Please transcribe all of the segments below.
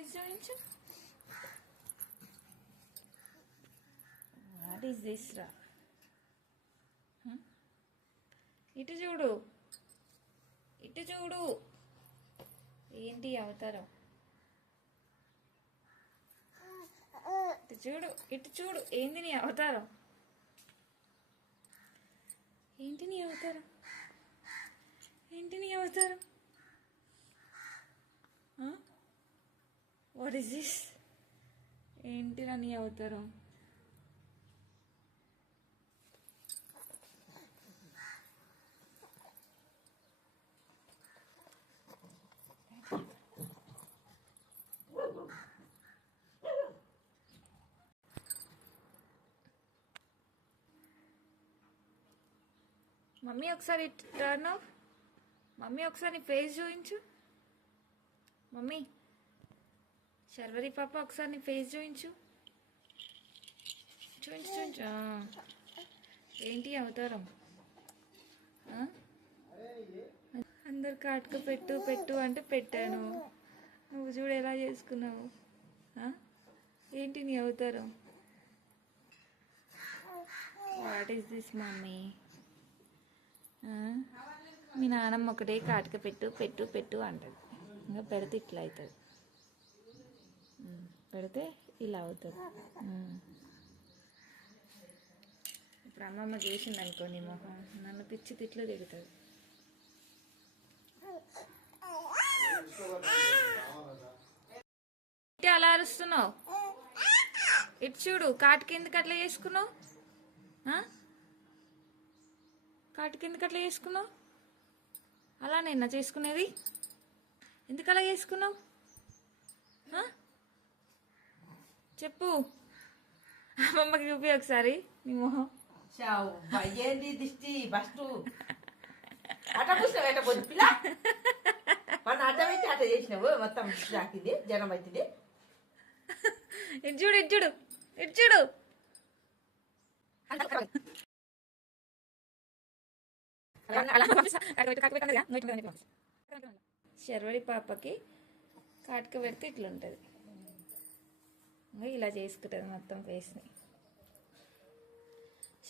Face చూపించు what is this రా ఇటు చూడు. ఇటు చూడు. ఏంటి అవతారం? ఇటు చూడు. ఇటు చూడు. ఏంది నీ అవతారం? ఏంటి నీ అవతారం? ఏంటి నీ అవతారం? వాట్ ఇస్ దిస్ ఏంటిరా నీ అవతారం? మమ్మీ ఒకసారి టర్న్ ఆఫ్ మమ్మీ ఒకసారి ఫేస్ చూపించు. మమ్మీ. శర్వరి పాప ఒకసారి నీ ఫేస్ చూపించు చూపించు చూయించు. ఏంటి అవతారం? అందరు కాటుక పెట్టు పెట్టు అంటే పెట్టాను. నువ్వు చూడు ఎలా చేసుకున్నావు. ఏంటి నీ అవతారం? వాట్ ఈస్ దిస్ మమ్మీ మీ నాన్నమ్మ ఒకటే కాటుక పెట్టు పెట్టు పెట్టు అంటది. ఇంకా పెడితే ఇట్లా అవుతుంది. పెడితే ఇలా అవుతుంది. ఇప్పుడు అమ్మమ్మ చేసింది అనుకో మొహం. నన్ను పిచ్చి తిట్లు తిడుతుంది. అలా అరుస్తున్నావు? ఇటు చూడు కాటుకి ఎందుకు అట్లా చేసుకున్నావు? ఆ? ఎందుకు అట్లా చేసుకున్నావు? అలా నిన్న చేసుకునేది? ఎందుకు అలా చేసుకున్నావు? చెప్పు. అమ్మమ్మకి చూపి ఒకసారి నీ మొహం. ఏంది దిష్టి బస్టు అట కూర్చున్నావు ఎట పొద్దు పిల్ల? మన అడ్డమైతే అట చేసినావు. మొత్తం జాకింది జనం అవుతుంది ఇటు చూడు ఇటు చూడు ఇటు చూడు. శర్వడి పాపకి కాటుక పెడితే ఇట్లా ఉంటుంది ఇంకా ఇలా చేసుకుంటుంది మొత్తం ఫేస్ని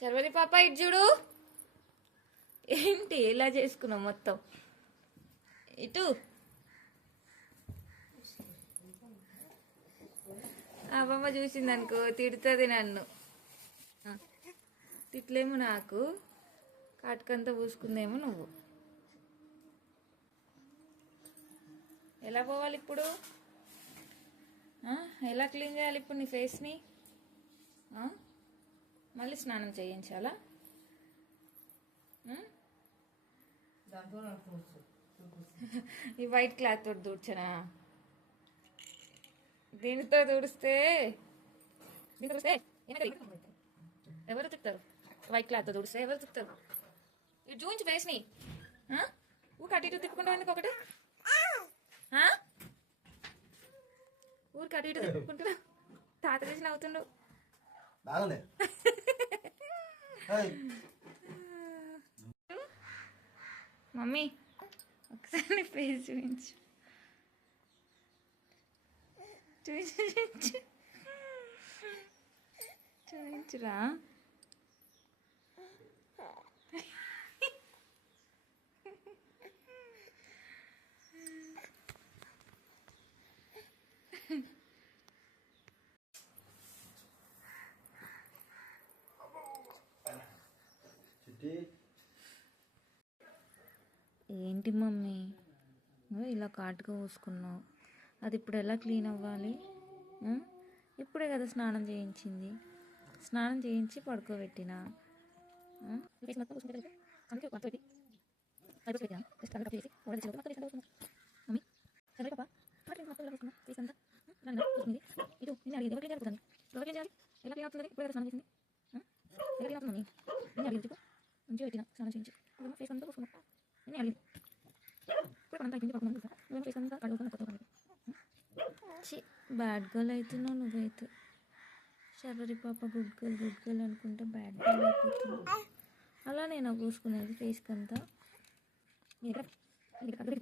శర్వరి పాప ఇటు చూడు. ఏంటి ఇలా చేసుకున్నావు మొత్తం? ఇటు. అమ్మమ్మ చూసింది అనుకో తిడుతుంది నన్ను. ఆ, తిట్లేమో నాకు. కాటుకంతా పూసుకుందేమో నువ్వు. ఎలా పోవాలి ఇప్పుడు? ఆ, ఎలా క్లీన్ చేయాలి ఇప్పుడు నీ ఫేస్ని? మళ్ళీ స్నానం చేయించాలా? ఈ వైట్ క్లాత్ తోటి దూడ్చనా దీనితో దూడిస్తే దీంతో ఎవరు తిప్పుతారు వైట్ క్లాత్తో ఎవరు తిప్పుతారు ఇటు చూపించి ఫేస్ని. ఊరికి అటు ఇటు తిప్పుకుంటావు ఎందుకు ఒకటి? ఊరికి అటు ఇటు తిప్పుకుంటున్నా. తాత చేసి నవ్వుతుండు ఏయ్, మమ్మీ ఒకసారి ఫేస్ చూపించు చూపించు. చూపించురా. ఏంటి మమ్మీ? నువ్వు ఇలా కాటుగా పోసుకున్నావు. అది ఇప్పుడు ఎలా క్లీన్ అవ్వాలి? ఇప్పుడే కదా స్నానం చేయించింది. స్నానం చేయించి పడుకోబెట్టిన? మమ్మీ ఫేస్ మొత్తం పూసుకుంటే కదా? అందుకే ఒక పట్టు పెట్టి, ఐబ్రోస్ పెట్టినా. జస్ట్ అలా కట్ చేసి, పౌడర్ తెచ్చి మొత్తం ఫేస్ అంతా పూసుకున్నా. మమ్మీ, సరే పాపా, అలా క్లీన్ మొత్తం ఇలా పూసుకున్నా, ఫేస్ అంతా. ఉం? ఇలా ఇలా పూసుకుంది. ఇటు, నిన్ను అడిగింది, ఎవరు క్లీన్ చేయాలి ఎవరు క్లీన్ చేయాలి ఎలా క్లీన్ అవుతుంది ఇప్పుడే కదా స్నానం చేసింది ఉం? ఎలా క్లీన్ అవుతుంది మమ్మీ నిన్ను అడిగింది చెప్పు. మంచిగా పెట్టిన స్నానం చేయించి ఇప్పుడేమో ఫేస్ అంతా పూసుకున్నా నిన్ను అడిగింది ఇప్పుడు పనంతా అయిపోయింది పక్కన చూసా నువ్వేమో ఫేస్ అంతా కడుగుతున్నా కొత్త పని చి బ్యాడ్ గర్ల్ అవుతున్నావు నువ్వైతే. శబరి పాప గుడ్ గర్ల్ గుడ్ గర్ల్ అనుకుంటే బ్యాడ్ గర్ల్ అయిపోతున్నావు అలా నేను పూసుకునేది ఫేస్కి అంతా. నీ దగ్గర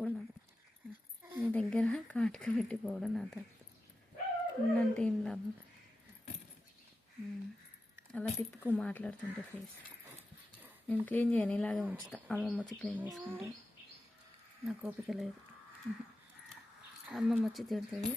నీ దగ్గర కాటుక పెట్టుకోవడం నా తప్పు. ఉందంటే ఏం లాభం? అలా తిప్పుకో మాట్లాడుతుంటే ఫేస్ నేను క్లీన్ చేయను ఇలాగే ఉంచుతా. అమ్మమ్మ వచ్చి క్లీన్ చేసుకుంటాను నాకు ఓపిక లేదు. అమ్మమ్మ వచ్చి తిడుతుంది.